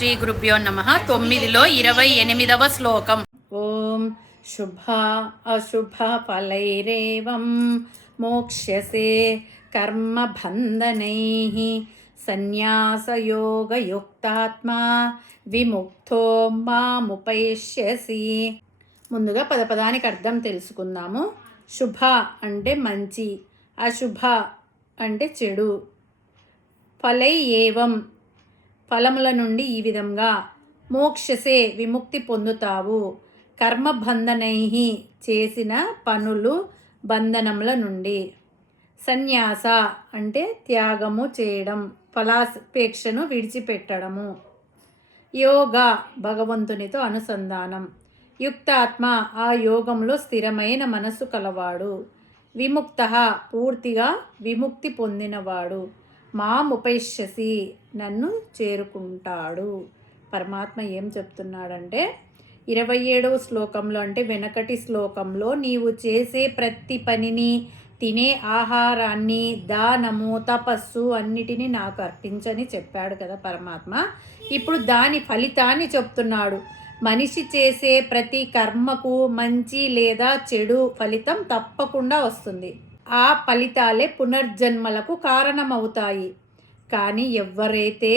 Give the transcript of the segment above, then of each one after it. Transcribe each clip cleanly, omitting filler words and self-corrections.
శ్రీ గురుభ్యో నమః. 9లో 28వ శ్లోకం. ఓం శుభ అశుభ ఫలైరేవం మోక్ష్యసే కర్మబంధనైః సన్యాసయోగయుక్తాత్మా విముక్తో మాముపైష్యసి. ముందుగా పదపదానికి అర్థం తెలుసుకుందాము. శుభ అంటే మంచి, అశుభ అంటే చెడు. ఫలై ఏవం ఫలముల నుండి ఈ విధంగా, మోక్షసే విముక్తి పొందుతావు, కర్మబంధనై చేసిన పనులు బంధనముల నుండి, సన్యాస అంటే త్యాగము చేయడం, ఫలాపేక్షను విడిచిపెట్టడము, యోగ భగవంతునితో అనుసంధానం, యుక్తాత్మ ఆ యోగంలో స్థిరమైన మనస్సు కలవాడు, విముక్త పూర్తిగా విముక్తి పొందినవాడు, మాముపైష్యసి నన్ను చేరుకుంటాడు. పరమాత్మ ఏం చెప్తున్నాడంటే 27వ శ్లోకంలో అంటే వెనకటి శ్లోకంలో నీవు చేసే ప్రతి పనిని, తినే ఆహారాన్ని, దానము, తపస్సు అన్నిటినీ నాకు అర్పించని చెప్పాడు కదా పరమాత్మ. ఇప్పుడు దాని ఫలితాన్ని చెప్తున్నాడు. మనిషి చేసే ప్రతి కర్మకు మంచి లేదా చెడు ఫలితం తప్పకుండా వస్తుంది. ఆ ఫలితాలే పునర్జన్మలకు కారణమవుతాయి. కానీ ఎవరైతే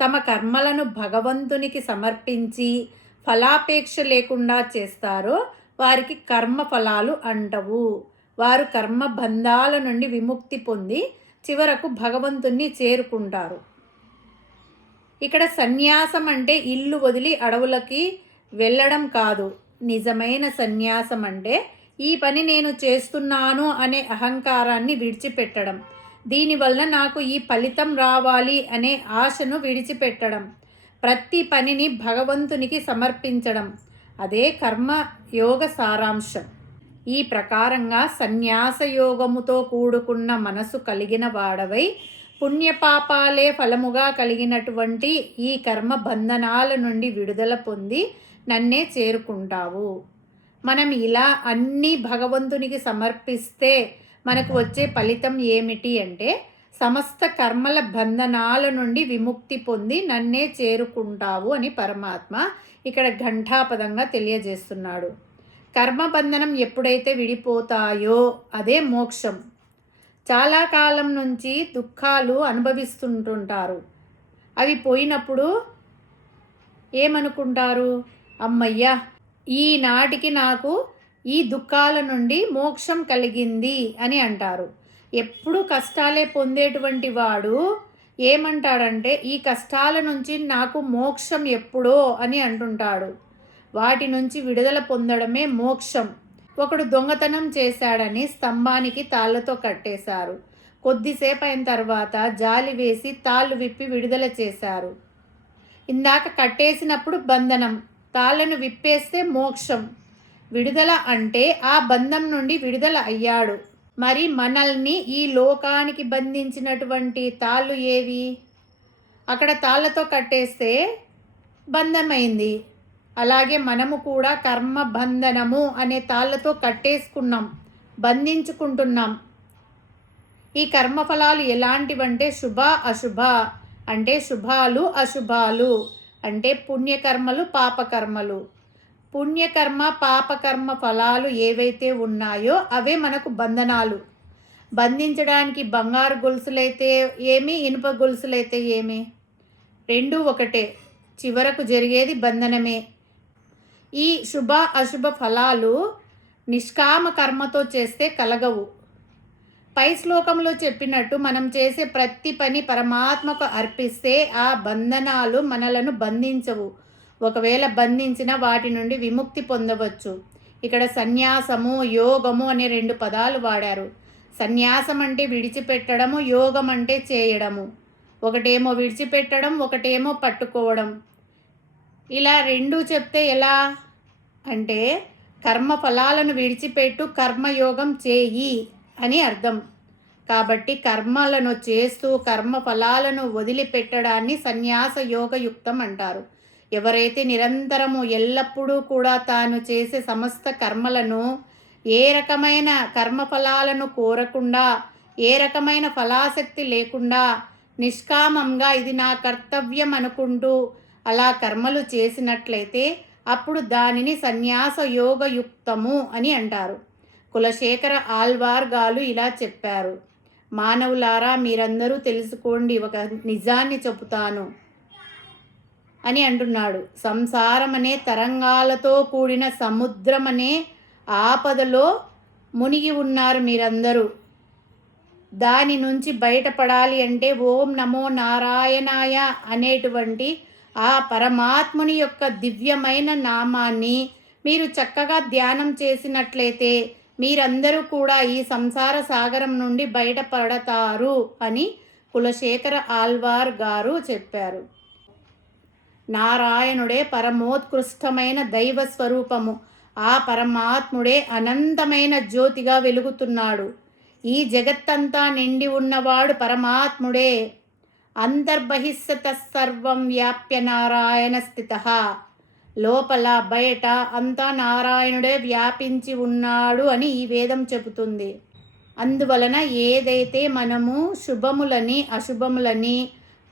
తమ కర్మలను భగవంతునికి సమర్పించి ఫలాపేక్ష లేకుండా చేస్తారో వారికి కర్మ ఫలాలు అంటవు. వారు కర్మ బంధాల నుండి విముక్తి పొంది చివరకు భగవంతుణ్ణి చేరుకుంటారు. ఇక్కడ సన్యాసం అంటే ఇల్లు వదిలి అడవులకి వెళ్ళడం కాదు. నిజమైన సన్యాసం అంటే ఈ పని నేను చేస్తున్నాను అనే అహంకారాన్ని విడిచిపెట్టడం, దీనివల్ల నాకు ఈ ఫలితం రావాలి అనే ఆశను విడిచిపెట్టడం, ప్రతి పనిని భగవంతునికి సమర్పించడం, అదే కర్మయోగ సారాంశం. ఈ ప్రకారంగా సన్యాస యోగముతో కూడుకున్న మనసు కలిగిన వాడవై పుణ్యపాపాలే ఫలముగా కలిగినటువంటి ఈ కర్మ బంధనాల నుండి విడుదల పొంది నన్నే చేరుకుంటావు. మనం ఇలా అన్నీ భగవంతునికి సమర్పిస్తే మనకు వచ్చే ఫలితం ఏమిటి అంటే సమస్త కర్మల బంధనాల నుండి విముక్తి పొంది నన్నే చేరుకుంటావు అని పరమాత్మ ఇక్కడ ఘంటాపదంగా తెలియజేస్తున్నాడు. కర్మబంధనం ఎప్పుడైతే విడిపోతాయో అదే మోక్షం. చాలా కాలం నుంచి దుఃఖాలు అనుభవిస్తుంటుంటారు. అవి పోయినప్పుడు ఏమనుకుంటారు, అమ్మయ్యా ఈనాటికి నాకు ఈ దుఃఖాల నుండి మోక్షం కలిగింది అని అంటారు. ఎప్పుడు కష్టాలే పొందేటువంటి వాడు ఏమంటాడంటే ఈ కష్టాల నుంచి నాకు మోక్షం ఎప్పుడో అని అంటుంటాడు. వాటి నుంచి విడుదల పొందడమే మోక్షం. ఒకడు దొంగతనం చేశాడని స్తంభానికి తాళ్ళతో కట్టేశారు. కొద్దిసేపు అయిన తర్వాత జాలి వేసి తాళ్ళు విప్పి విడుదల చేశారు. ఇందాక కట్టేసినప్పుడు బంధనం, తాళ్ళను విప్పేస్తే మోక్షం. విడుదల అంటే ఆ బంధం నుండి విడుదల అయ్యాడు. మరి మనల్ని ఈ లోకానికి బంధించినటువంటి తాళ్ళు ఏవి? అక్కడ తాళ్ళతో కట్టేస్తే బంధమైంది. అలాగే మనము కూడా కర్మ బంధనము అనే తాళ్ళతో కట్టేసుకున్నాం, బంధించుకుంటున్నాం. ఈ కర్మఫలాలు ఎలాంటివంటే శుభ అశుభ అంటే శుభాలు అశుభాలు అంటే పుణ్యకర్మలు పాపకర్మలు. పుణ్యకర్మ పాపకర్మ ఫలాలు ఏవైతే ఉన్నాయో అవే మనకు బంధనాలు. బంధించడానికి బంగారు గొలుసులైతే ఏమి, ఇనుప గొలుసులైతే ఏమి, రెండూ ఒకటే. చివరకు జరిగేది బంధనమే. ఈ శుభ అశుభ ఫలాలు నిష్కామ కర్మతో చేస్తే కలగవు. పై శ్లోకంలో చెప్పినట్టు మనం చేసే ప్రతి పని పరమాత్మకు అర్పిస్తే ఆ బంధనాలు మనలను బంధించవు. ఒకవేళ బంధించిన వాటి నుండి విముక్తి పొందవచ్చు. ఇక్కడ సన్యాసము యోగము అనే 2 పదాలు వాడారు. సన్యాసం అంటే విడిచిపెట్టడము, యోగం అంటే చేయడము. ఒకటేమో విడిచిపెట్టడం, ఒకటేమో పట్టుకోవడం. ఇలా 2 చెప్తే ఎలా అంటే కర్మ ఫలాలను విడిచిపెట్టు, కర్మయోగం చేయి అని అర్థం. కాబట్టి కర్మలను చేస్తూ కర్మ ఫలాలను వదిలిపెట్టడాన్ని సన్యాస యోగయుక్తం అంటారు. ఎవరైతే నిరంతరము ఎల్లప్పుడూ కూడా తాను చేసే సమస్త కర్మలను ఏ రకమైన కర్మఫలాలను కోరకుండా, ఏ రకమైన ఫలాసక్తి లేకుండా నిష్కామంగా ఇది నా కర్తవ్యం అనుకుంటూ అలా కర్మలు చేసినట్లయితే అప్పుడు దానిని సన్యాస యోగయుక్తము అని అంటారు. కులశేఖర ఆల్వార్ గారు ఇలా చెప్పారు. మానవులారా, మీరందరూ తెలుసుకోండి, ఒక నిజాన్ని చెబుతాను అని అంటున్నాడు. సంసారం అనే తరంగాలతో కూడిన సముద్రం అనే ఆపదలో మునిగి ఉన్నారు మీరందరూ. దాని నుంచి బయటపడాలి అంటే ఓం నమో నారాయణాయ అనేటువంటి ఆ పరమాత్ముని యొక్క దివ్యమైన నామాన్ని మీరు చక్కగా ధ్యానం చేసినట్లయితే మీరందరూ కూడా ఈ సంసార సాగరం నుండి బయటపడతారు అని కులశేఖర ఆల్వార్ గారు చెప్పారు. నారాయణుడే పరమోత్కృష్టమైన దైవ స్వరూపము. ఆ పరమాత్ముడే అనంతమైన జ్యోతిగా వెలుగుతున్నాడు. ఈ జగత్తంతా నిండి ఉన్నవాడు పరమాత్ముడే. అంతర్బహిస్సత సర్వం వ్యాప్య నారాయణ స్థిత. లోపల బయట అంతా నారాయణుడే వ్యాపించి ఉన్నాడు అని ఈ వేదం చెబుతుంది. అందువలన ఏదైతే మనము శుభములని అశుభములని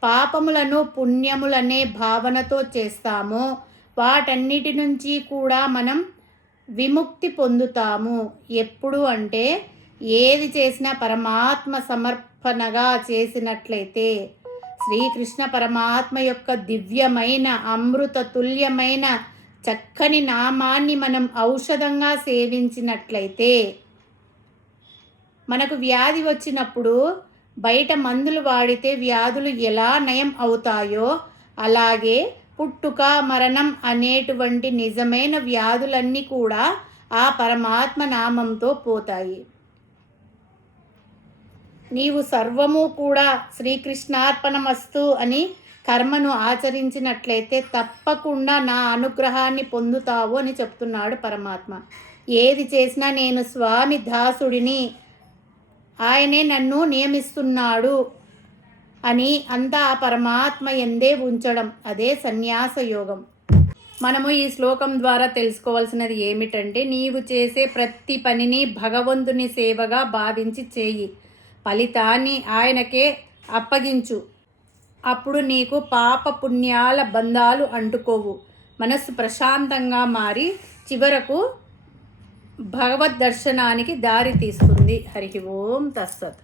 పాపములను పుణ్యములనే భావనతో చేస్తామో వాటన్నిటి నుంచి కూడా మనం విముక్తి పొందుతాము. ఎప్పుడు అంటే ఏది చేసినా పరమాత్మ సమర్పణగా చేసినట్లయితే, శ్రీకృష్ణ పరమాత్మ యొక్క దివ్యమైన అమృత తుల్యమైన చక్కని నామాన్ని మనం ఔషధంగా సేవించినట్లయితే, మనకు వ్యాధి వచ్చినప్పుడు బయట మందులు వాడితే వ్యాధులు ఎలా నయం అవుతాయో అలాగే పుట్టుక మరణం అనేటువంటి నిజమైన వ్యాధులన్నీ కూడా ఆ పరమాత్మ నామంతో పోతాయి. నీవు సర్వము కూడా శ్రీకృష్ణార్పణమస్తు అని కర్మను ఆచరించినట్లయితే తప్పకుండా నా అనుగ్రహాన్ని పొందుతావు అని చెప్తున్నాడు పరమాత్మ. ఏది చేసినా నేను స్వామి దాసుడిని, ఆయనే నన్ను నియమిస్తున్నాడు అని అంతా ఆ పరమాత్మ ఎందే ఉంచడం, అదే సన్యాస యోగం. మనము ఈ శ్లోకం ద్వారా తెలుసుకోవాల్సినది ఏమిటంటే, నీవు చేసే ప్రతి పనిని భగవంతుని సేవగా భావించి చేయి, ఫలితాన్ని ఆయనకే అప్పగించు. అప్పుడు నీకు పాప పుణ్యాల బంధాలు అంటుకోవు. మనస్సు ప్రశాంతంగా మారి చివరకు భగవద్ దర్శనానికి దారి తీస్తుంది. హరి ఓం తత్సత్.